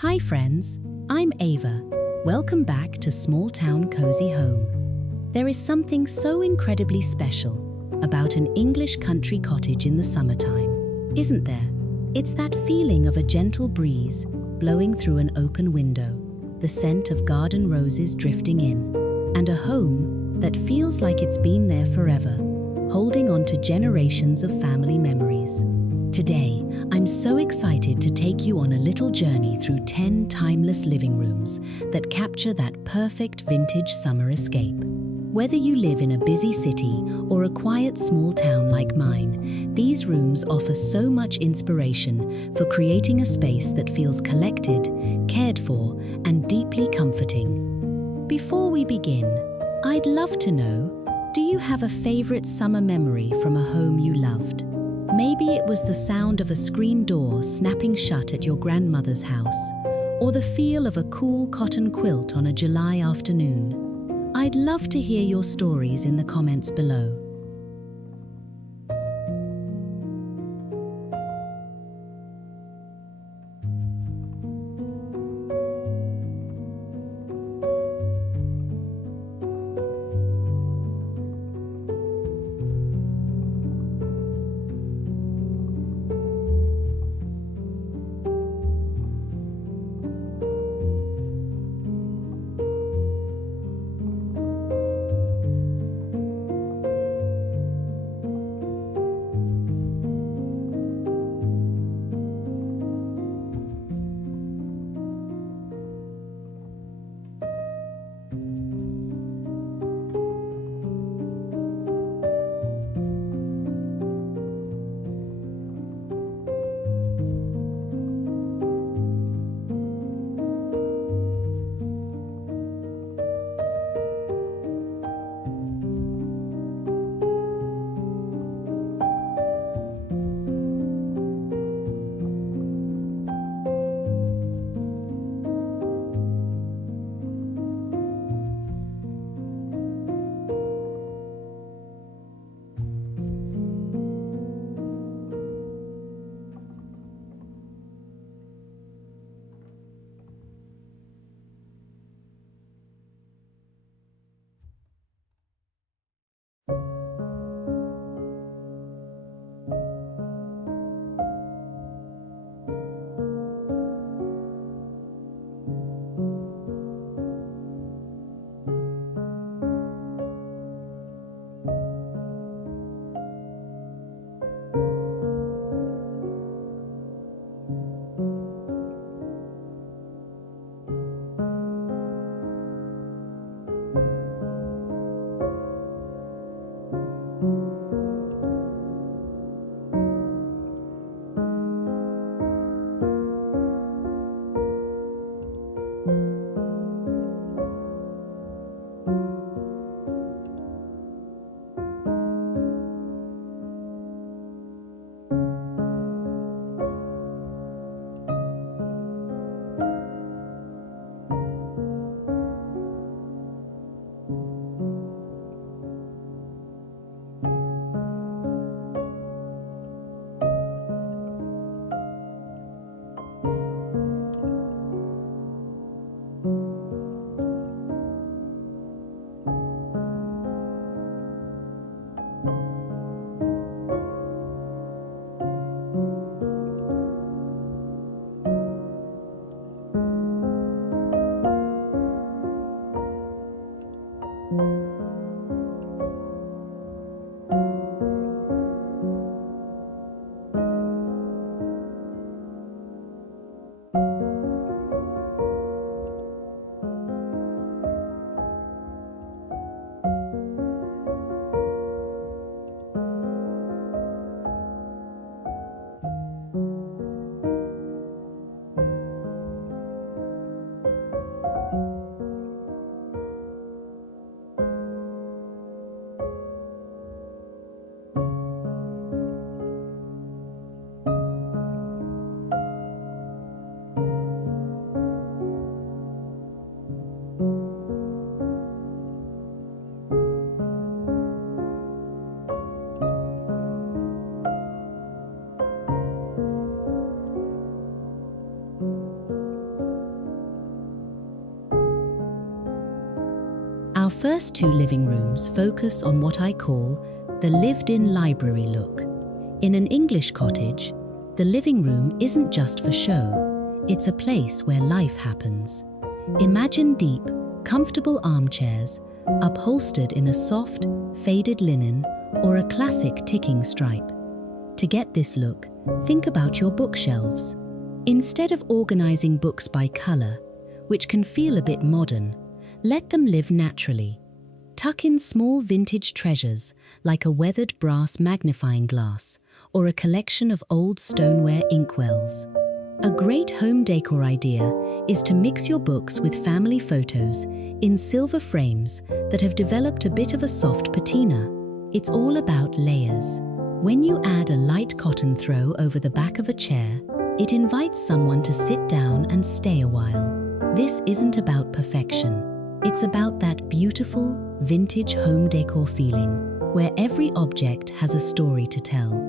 Hi friends, I'm Ava. Welcome back to Small Town Cozy Home. There is something so incredibly special about an English country cottage in the summertime, isn't there? It's that feeling of a gentle breeze blowing through an open window, the scent of garden roses drifting in, and a home that feels like it's been there forever, holding on to generations of family memories. Today, I'm so excited to take you on a little journey through 10 timeless living rooms that capture that perfect vintage summer escape. Whether you live in a busy city or a quiet small town like mine, these rooms offer so much inspiration for creating a space that feels collected, cared for, and deeply comforting. Before we begin, I'd love to know, do you have a favorite summer memory from a home you loved? Maybe it was the sound of a screen door snapping shut at your grandmother's house, or the feel of a cool cotton quilt on a July afternoon. I'd love to hear your stories in the comments below. Our first two living rooms focus on what I call the lived-in library look. In an English cottage, the living room isn't just for show, it's a place where life happens. Imagine deep, comfortable armchairs, upholstered in a soft, faded linen or a classic ticking stripe. To get this look, think about your bookshelves. Instead of organizing books by color, which can feel a bit modern, let them live naturally. Tuck in small vintage treasures like a weathered brass magnifying glass or a collection of old stoneware inkwells. A great home decor idea is to mix your books with family photos in silver frames that have developed a bit of a soft patina. It's all about layers. When you add a light cotton throw over the back of a chair, it invites someone to sit down and stay a while. This isn't about perfection. It's about that beautiful, vintage home decor feeling where every object has a story to tell.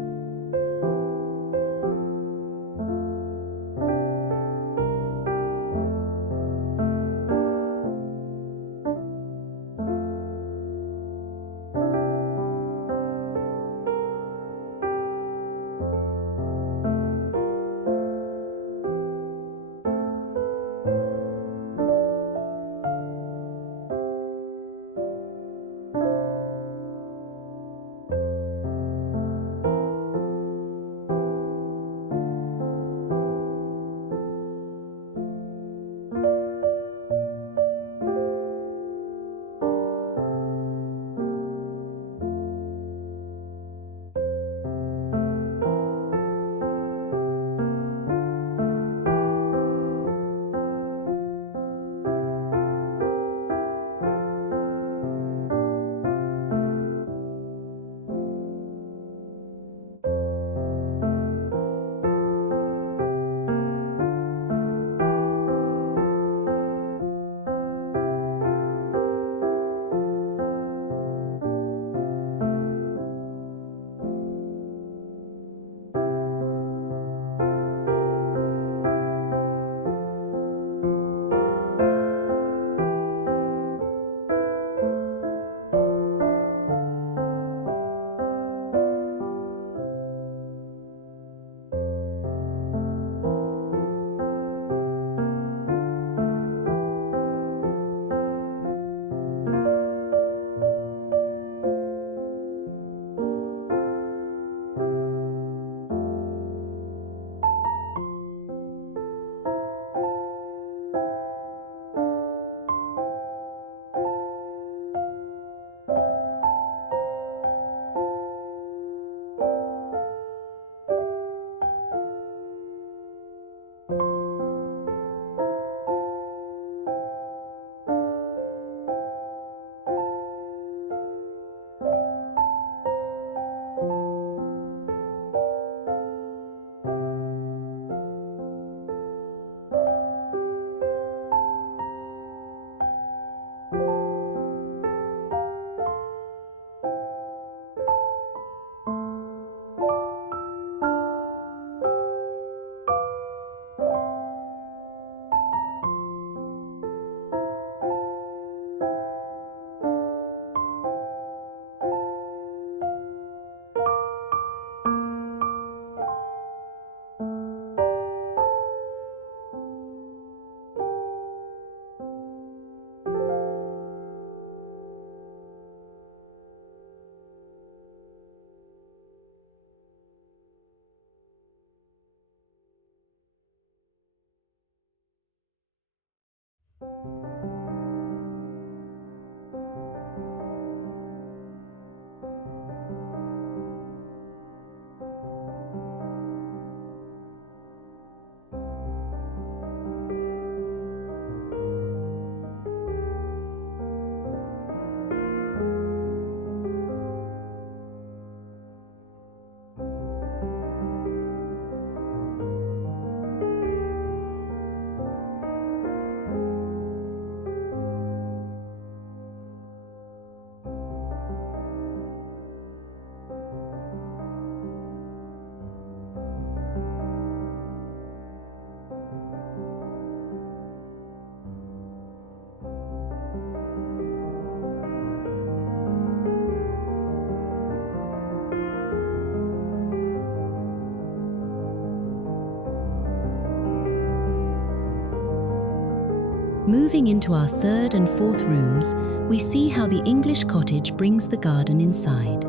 Moving into our third and fourth rooms, we see how the English cottage brings the garden inside.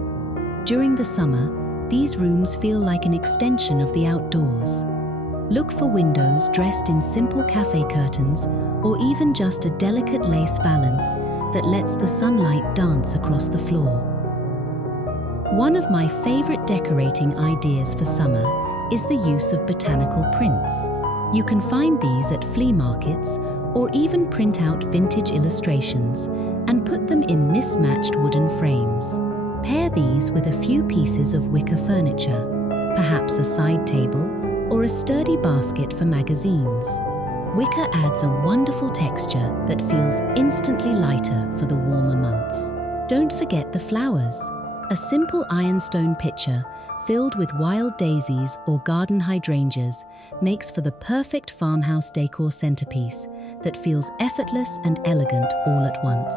During the summer, these rooms feel like an extension of the outdoors. Look for windows dressed in simple cafe curtains or even just a delicate lace valance that lets the sunlight dance across the floor. One of my favorite decorating ideas for summer is the use of botanical prints. You can find these at flea markets or even print out vintage illustrations and put them in mismatched wooden frames. Pair these with a few pieces of wicker furniture, perhaps a side table or a sturdy basket for magazines. Wicker adds a wonderful texture that feels instantly lighter for the warmer months. Don't forget the flowers. A simple ironstone pitcher filled with wild daisies or garden hydrangeas makes for the perfect farmhouse decor centerpiece that feels effortless and elegant all at once.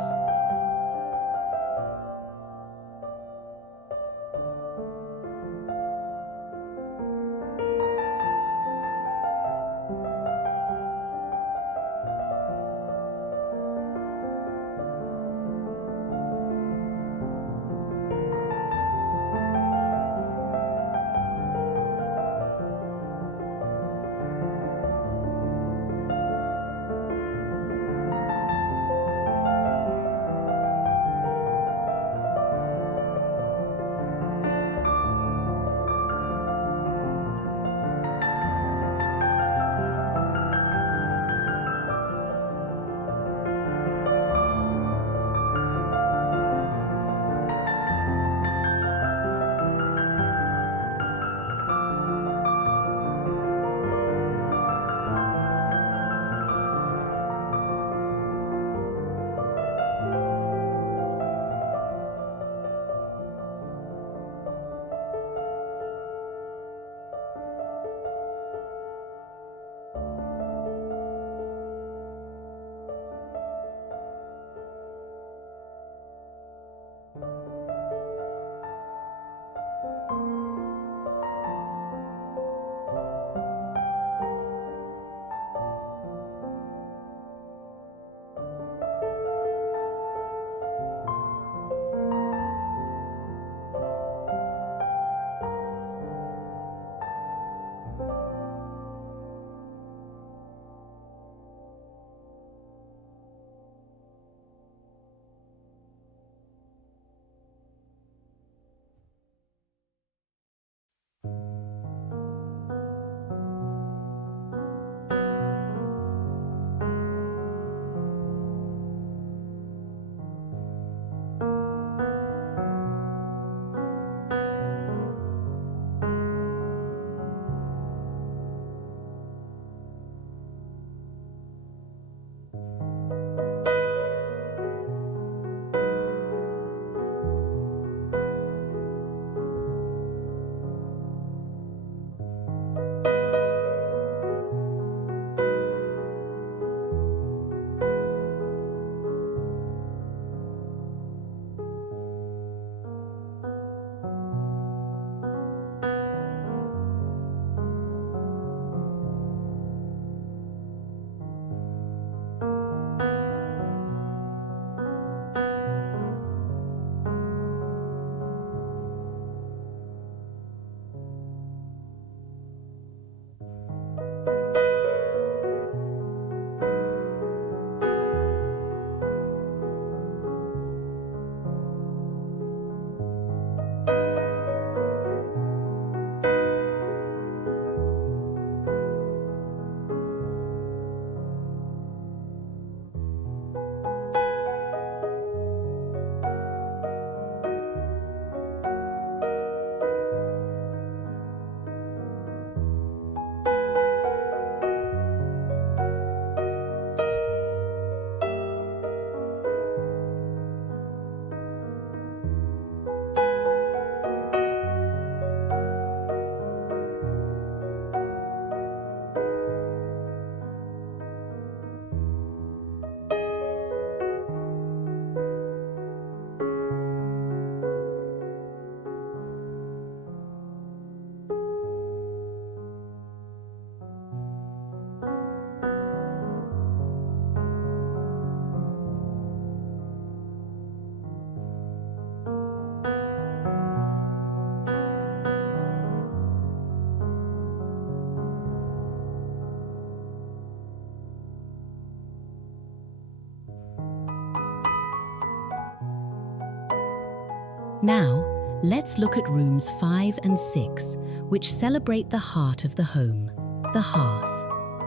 Now, let's look at rooms 5 and 6, which celebrate the heart of the home, the hearth.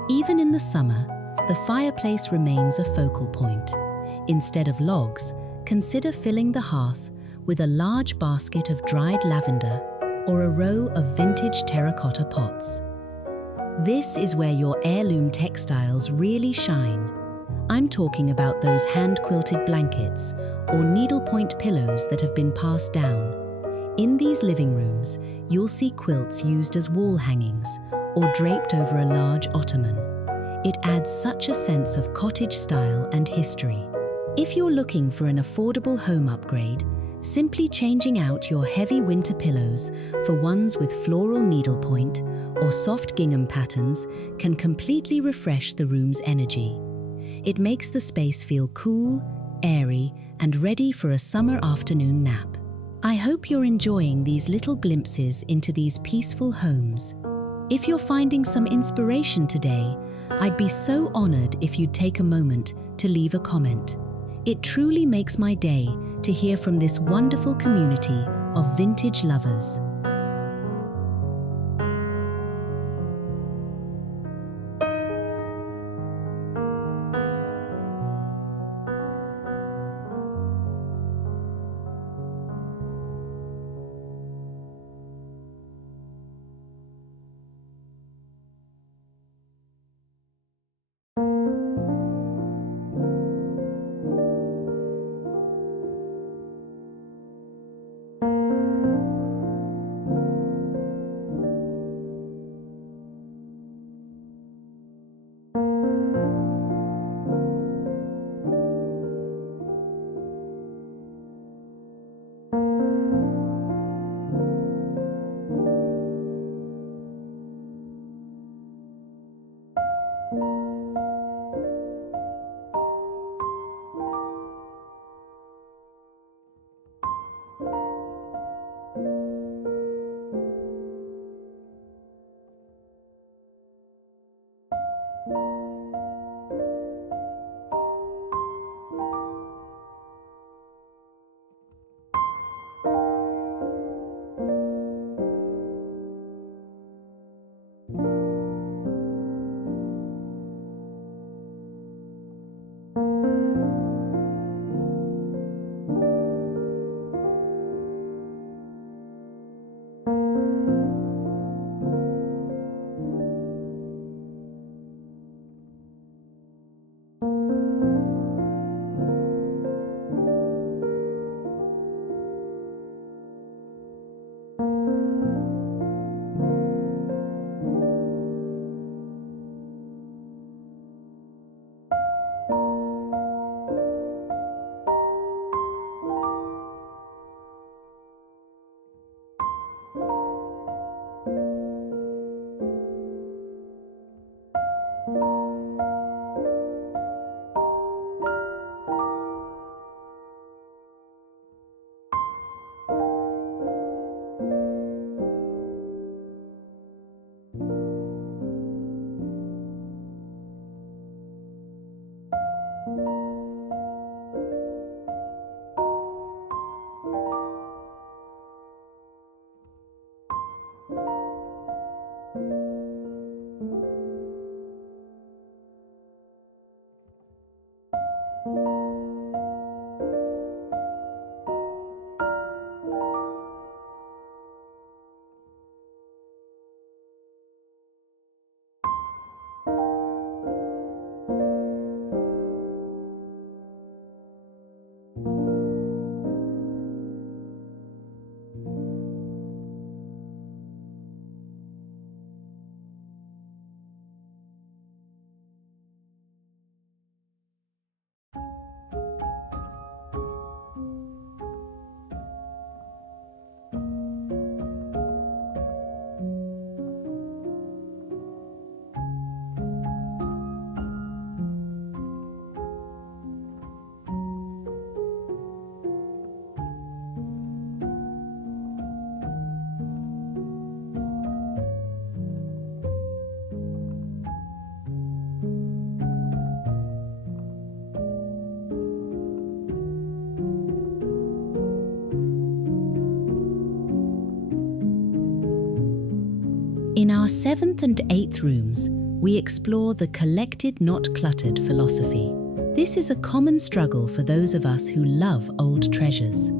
Even in the summer, the fireplace remains a focal point. Instead of logs, consider filling the hearth with a large basket of dried lavender or a row of vintage terracotta pots. This is where your heirloom textiles really shine. I'm talking about those hand-quilted blankets or needlepoint pillows that have been passed down. In these living rooms, you'll see quilts used as wall hangings or draped over a large ottoman. It adds such a sense of cottage style and history. If you're looking for an affordable home upgrade, simply changing out your heavy winter pillows for ones with floral needlepoint or soft gingham patterns can completely refresh the room's energy. It makes the space feel cool, airy, and ready for a summer afternoon nap. I hope you're enjoying these little glimpses into these peaceful homes. If you're finding some inspiration today, I'd be so honored if you'd take a moment to leave a comment. It truly makes my day to hear from this wonderful community of vintage lovers. In our 7th and 8th rooms, we explore the collected-not-cluttered philosophy. This is a common struggle for those of us who love old treasures.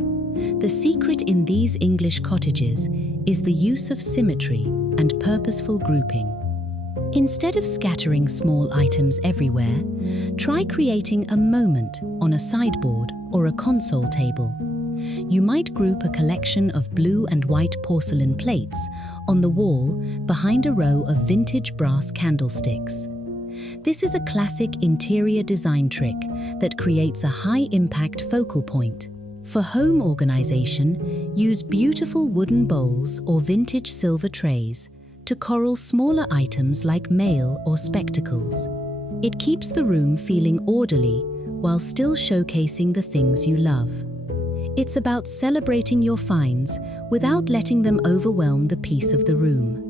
The secret in these English cottages is the use of symmetry and purposeful grouping. Instead of scattering small items everywhere, try creating a moment on a sideboard or a console table. You might group a collection of blue and white porcelain plates on the wall behind a row of vintage brass candlesticks. This is a classic interior design trick that creates a high-impact focal point. For home organization, use beautiful wooden bowls or vintage silver trays to corral smaller items like mail or spectacles. It keeps the room feeling orderly while still showcasing the things you love. It's about celebrating your finds without letting them overwhelm the peace of the room.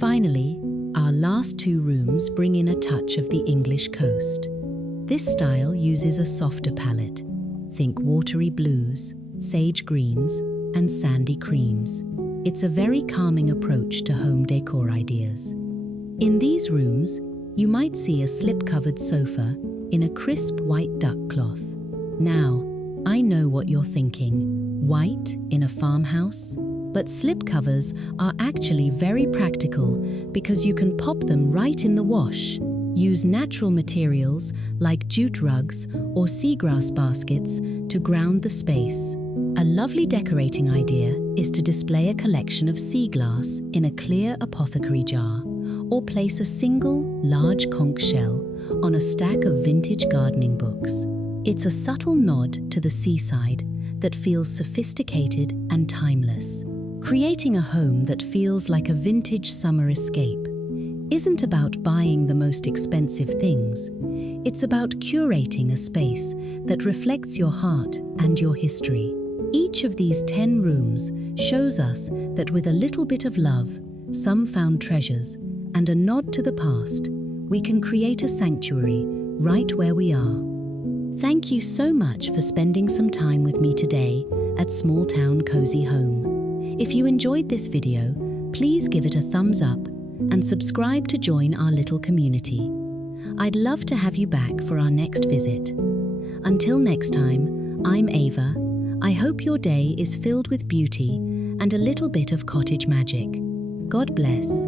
Finally, our last two rooms bring in a touch of the English coast. This style uses a softer palette. Think watery blues, sage greens, and sandy creams. It's a very calming approach to home decor ideas. In these rooms, you might see a slip-covered sofa in a crisp white duck cloth. Now, I know what you're thinking. White in a farmhouse? But slipcovers are actually very practical because you can pop them right in the wash. Use natural materials like jute rugs or seagrass baskets to ground the space. A lovely decorating idea is to display a collection of sea glass in a clear apothecary jar, or place a single, large conch shell on a stack of vintage gardening books. It's a subtle nod to the seaside that feels sophisticated and timeless. Creating a home that feels like a vintage summer escape isn't about buying the most expensive things. It's about curating a space that reflects your heart and your history. Each of these 10 rooms shows us that with a little bit of love, some found treasures, and a nod to the past, we can create a sanctuary right where we are. Thank you so much for spending some time with me today at Small Town Cozy Home. If you enjoyed this video, please give it a thumbs up and subscribe to join our little community. I'd love to have you back for our next visit. Until next time, I'm Ava. I hope your day is filled with beauty and a little bit of cottage magic. God bless.